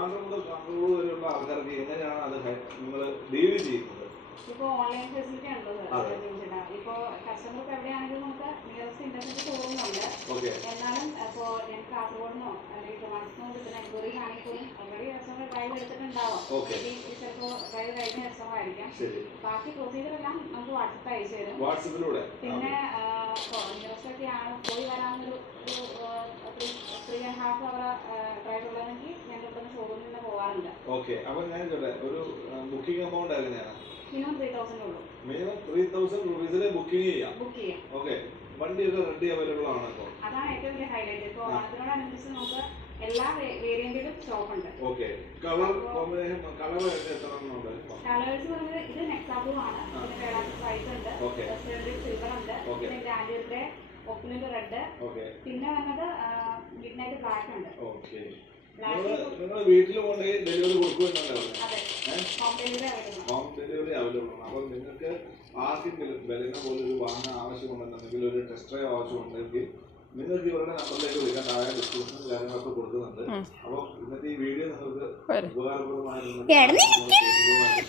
ട്രിവാൻഡ്രം മുതൽ കാസർഗോഡ് വരെയുള്ള ആൾക്കാർക്ക് എങ്ങനെയാണ് അത് നിങ്ങൾ ഡീൽ ചെയ്യുന്നത്? ഇപ്പോൾ ഓൺലൈൻ ഫെസിലിറ്റി ഉണ്ടല്ലോ ചേട്ടാ. ഇപ്പോൾ കസ്റ്റമർക്ക് എവിടെയാണെങ്കിലും നമുക്ക് നിയറസ്റ്റ് ഇൻഡസ്ട്രി ഷോറൂമുണ്ട്. എന്നാലും ഇപ്പോൾ ഞാൻ കാസർഗോഡിനോ അല്ലെങ്കിൽ ട്രിവാൻഡ്രത്തിനോ കിട്ടുന്ന എൻക്വയറീസ് ആണെങ്കിൽ പോലും ഓൾറെഡി കസ്റ്റമർ ഡ്രൈവ് എടുത്തിട്ടുണ്ടാവാം. ചിലപ്പോൾ ഡ്രൈവ് കഴിഞ്ഞ കസ്റ്റമർ ആയിരിക്കാം. ബാക്കി പ്രൊസീജിയർ എല്ലാം നമുക്ക് വാട്സപ്പ് അയച്ചു തരും. വാട്സപ്പിലൂടെ പിന്നെ നിയറസ്റ്റ് ഒക്കെ ആണ് പോയി വരാമെന്നൊരു 3.5 hour ഡ്രൈവ് ഉള്ളതെങ്കിൽ ഞങ്ങൾ ഇവിടുന്ന് ഷോറൂമിൽ നിന്ന് പോകാറുണ്ട്. ഓക്കെ. അപ്പോൾ ഞാൻ ഒരു ബുക്കിംഗ് എമൗണ്ട് എങ്ങനെയാണ്? മിനിമം 3,000 ഉള്ളൂ. മിനിമം 3,000 രൂപീസിൽ ബുക്കിംഗ് ചെയ്യാം. ഓക്കെ. വണ്ടിയൊക്കെ റെഡി അവൈലബിൾ ആണ് ഇപ്പോൾ. അതാണ് ഏറ്റവും വലിയ ഹൈലൈറ്റ്. ഇപ്പോൾ ഓണത്തിനോടനുബന്ധിച്ച് നമുക്ക് എല്ലാ വേരിയന്റിലും സ്റ്റോക്ക് ഉണ്ട്. ഓക്കെ. കളർ കോമ്പിനേഷൻ കളർ എത്ര ഉണ്ട്? കളേഴ്സ് പറയുന്നത് ഇത് നെക്സാ ബ്ലൂ ആണ്. പിന്നെ വേളാസ് വൈറ്റ് ഉണ്ട്. സിൽവർ ഉണ്ട്. പിന്നെ ഗ്രാൻഡിയറിന്റെ ഒപ്പുലിന്റെ റെഡ്. പിന്നെ വന്നത് മിഡ് നൈറ്റ് ബ്ലാക്ക് ഉണ്ട്. ഓക്കെ. നിങ്ങൾ വീട്ടിൽ കൊണ്ട് ഡെലിവറി കൊടുക്കുന്നുണ്ടോ? ഹോം ഡെലിവറി അവൈലബിൾ ആണ്. അപ്പോൾ നിങ്ങൾക്ക് ആർക്കെങ്കിലും ബലിന പോലെ ഒരു വാഹനം ആവശ്യമുണ്ടെന്നുണ്ടെങ്കിൽ ഒരു ടെസ്റ്റ് ഡ്രൈവ് ആവശ്യമുണ്ടെങ്കിൽ നിങ്ങൾക്ക് ഇവരുടെ നമ്പറിലേക്ക് വിളിക്കാൻ താഴെ ഡിസ്ക്രിപ്ഷനും കാര്യങ്ങളൊക്കെ കൊടുക്കുന്നുണ്ട്. അപ്പോൾ ഇന്നത്തെ ഈ വീഡിയോ നിങ്ങൾക്ക് ഉപകാരപ്രദമായിരുന്നു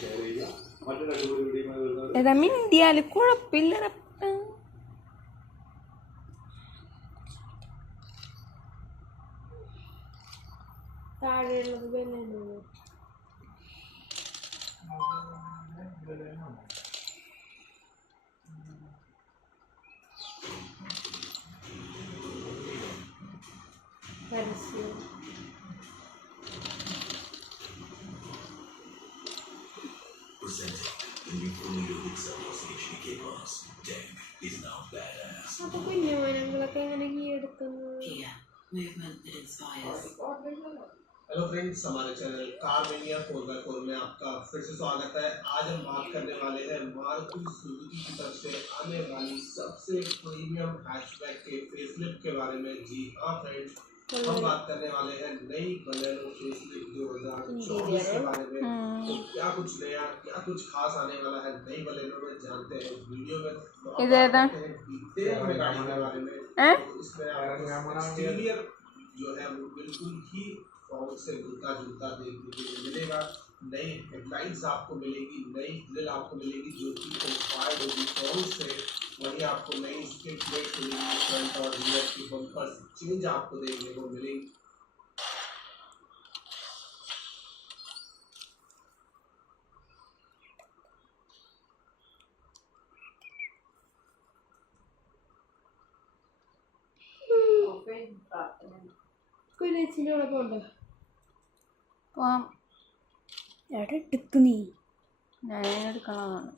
ഷെയർ ചെയ്യുക. മറ്റൊരു അടിപൊളി വീഡിയോ താഴെയുള്ളത് പരസ്യം അപ്പൊ കുഞ്ഞുമോനങ്ങളൊക്കെ എങ്ങനെ കീ എടുക്കുന്നത്? हेलो फ्रेंड्स, हमारे चैनल कार मेनिया 4x4 में आपका फिर से स्वागत है। आज हम बात करने वाले हैं मारुति सुजुकी की तरफ से आने वाली सबसे प्रीमियम हैचबैक के फेसलिफ्ट के बारे में। जी हाँ फ्रेंड्स, हम बात करने वाले हैं नई बलेनो फेसलिफ्ट 2024 के बारे में। तो क्या कुछ नया, क्या कुछ खास आने वाला है नई बलेनो में, जानते हैं वीडियो में। डिटेल में गाड़ी के बारे में। इसमें आपको एक्सटीरियर जो है वो बिल्कुल ही फॉर्म से मिलता जुलता देखने को मिलेगा। नई हेडलाइट्स आपको मिलेगी, नई ग्रिल आपको मिलेगी जो कि इंस्पायर्ड होगी फॉर्म से। वहीं आपको नई स्किड प्लेट मिलेगी, फ्रंट और रियर की बम्पर चेंज आपको देखने को मिलेगी। കുഞ്ഞിന്റെ കൂടെ പോണ്ടോ? പോവാം. എവിടെ എടുക്ക് നീ? ഞാൻ എടുക്കണമെന്നാണ്.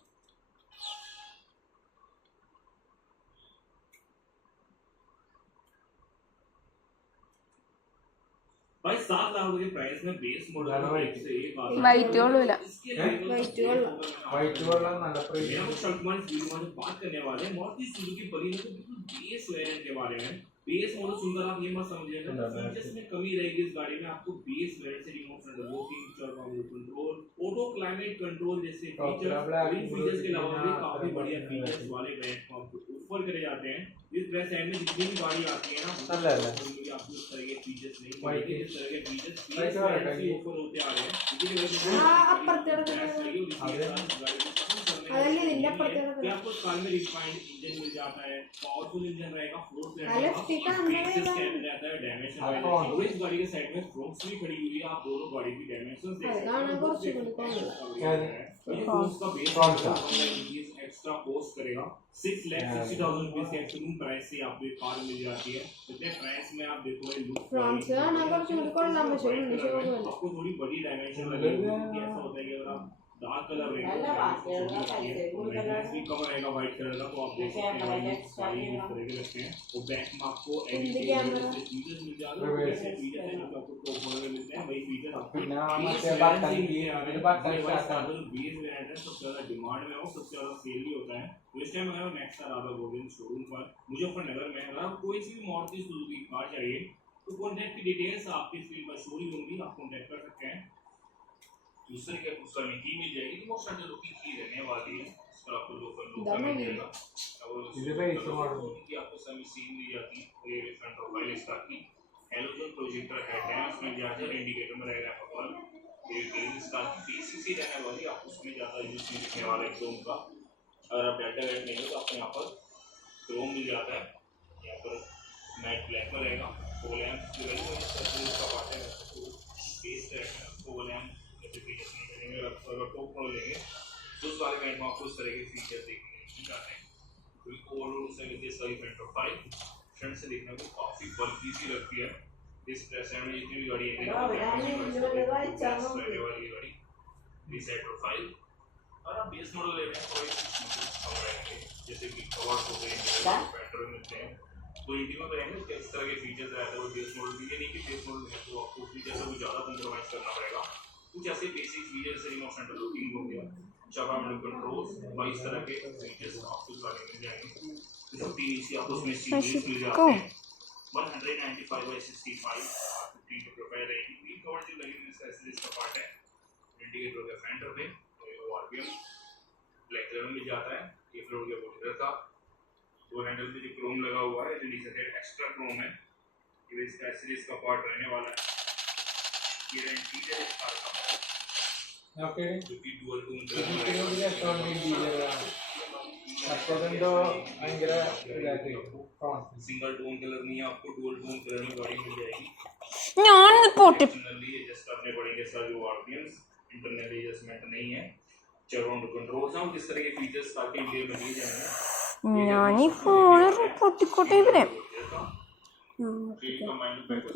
भाई 7 लाख के प्राइस में बेस मॉडल से एक വൈറ്റ് കൊള്ളൂല. वाइट वाला നല്ല प्राइस हम शॉर्टमन वीडियो में बात करने वाले हैं मारुति सुजुकी बलिनो के बिल्कुल बेस वेरिएंट के बारे में। बेस मॉडल सुनकर आप ये मत समझिएगा फीचर्स में कमी रहेगी इस गाड़ी में। आपको बेस वेरिएंट से remote centre locking, steering control, auto climate control जैसे फीचर्स, इन फीचर्स के अलावा भी काफी बढ़िया फीचर्स वाले ब्रांड को आपको ऑफर करे जाते हैं। इस ब्रांड साइड में जितनी भी गाड़ी आती है ना उनमें आपको इस तरह के फीचर्स नहीं मिलेंगे। इस तरह के फीचर्स बेस वेरिएंट से ऑफर होते आ रहे हैं। इसी वजह से आपको कार में रिफाइंड इंजन मिल जाता है, पावरफुल इंजन रहेगा, 4 सिलेंडर रहता है, डायमेंशन वाइज इस गाड़ी के साइड में फ्रंट्स भी खड़ी हुई है। आप दोनों गाड़ी की डायमेंशंस देख सकते हैं। ये उसका बेस एक्स्ट्रा कॉस्ट करेगा 6,60,000 रुपए के एक्सट्रीम प्राइस से आपको ये कार मिल जाती है। इतने प्राइस में आप देखो ये लुक आपको थोड़ी बड़ी डायमेंशन लगेगी। ऐसा होता है कि अगर आप डार्क कलर रहेगा भी कम रहेगा व्हाइट कलर का, तो आप देख सकते हैं इस तरह के लगते हैं। और बैक में आपको फीचर्स मिल जाते हैं, वैसे फीचर्स हैं जो आपको टॉप मॉडल में मिलते हैं वही फीचर आपको बेस वेरिएंट है सबसे ज्यादा डिमांड में हो, सबसे ज्यादा सेल भी होता है। तो इस टाइम अगर नेक्सा राधा गोविंद शोरूम पर मुजफ्फरनगर में अगर आपको कोई सी भी मारुति सुजुकी कार चाहिए तो कॉन्टैक्ट की डिटेल्स आपकी स्क्रीन पर शो ही होंगी, आप कॉन्टैक्ट कर सकते हैं। दूसरे के उसका की मिल जाएगी तो मोस्ट ऑफ लुकिंग की रहने वाली है। इस पर आपको लोकल लुक मिलेगा और आपको सेमी सीन मिल जाती है। ये फ्रंट प्रोफाइल इसका की हेलोजन प्रोजेक्टर हेड है, उसमें चार्जर इंडिकेटर में रहेगा आपका बल्ब। ये इसका बेसिक ही रहने वाली, आप उसमें ज़्यादा यूज नहीं दिखने वाला है क्रोम का। अगर आप डेल्टा वेट नहीं हो तो आपको यहाँ पर क्रोम मिल जाता है, यहाँ पर मैट ब्लैक में रहेगा। फुल लैम्प जो है उसका पार्ट है, बेस रहेगा फुल लैम्प नोटिफिकेशन करेंगे। अगर टॉप प्रो लेंगे तो उस वाले पैंट में आपको इस तरह के फीचर देखने मिल जाते हैं। ओवरऑल उससे सारी पैंट प्रोफाइल फ्रंट से देखने को काफ़ी बल्कि सी लगती है। इस प्रेसेंट में जितनी भी गाड़ी है वाली गाड़ी रीसेट प्रोफाइल। और आप बेस मॉडल ले रहे हैं थोड़ी कम रहेंगे, जैसे कि कवर हो गए पेट्रोल मिलते हैं तो इंटीरियर में रहेंगे किस तरह के फीचर्स रहते हैं वो बेस मॉडल भी नहीं कि बेस मॉडल है तो आपको फीचर से कुछ ज़्यादा कॉम्प्रोमाइज़ करना पड़ेगा। कुछ ऐसे basic features remote centre looking हो गया, चापामेंट कंट्रोल्स, 22 तरह के फीचर्स आपको गाड़ी मिल जाएंगे। 15 इंच आपको उसमें सीरीज मिल जाते हैं। 195/65 15 प्रोफाइल रहेगी। व्हील कवर जो लगी हुई एक्सेसरीज का पार्ट है, इंडिकेटर हो गया फेंडर पे, आरपीएम ब्लैक कलर में मिल जाता है। ये फ्लोर के बॉर्डर का दो हैंडल पे जो क्रोम लगा हुआ है, जो नीचे से एक्स्ट्रा क्रोम है, ये इसका एक्सेसरीज का पार्ट रहने वाला है। ये इंटीरियर इस कार का ओके जो कि dual tone single tone colour नहीं है, आपको डुअल टोन कलर में गाड़ी मिल जाएगी। इंटरनली एडजस्ट करने पड़ेंगे सारे जो आरपीएम्स, इंटरनली एडजस्टमेंट नहीं है। चेवरॉन कंट्रोल्स हैं, किस तरह के फीचर्स ताकि इंटीरियर में दिए जाएंगे। ഞാൻ ഈ ഫോൺ പൊട്ടിക്കോട്ടെ ഇവരെ कंबाइंड पैक हो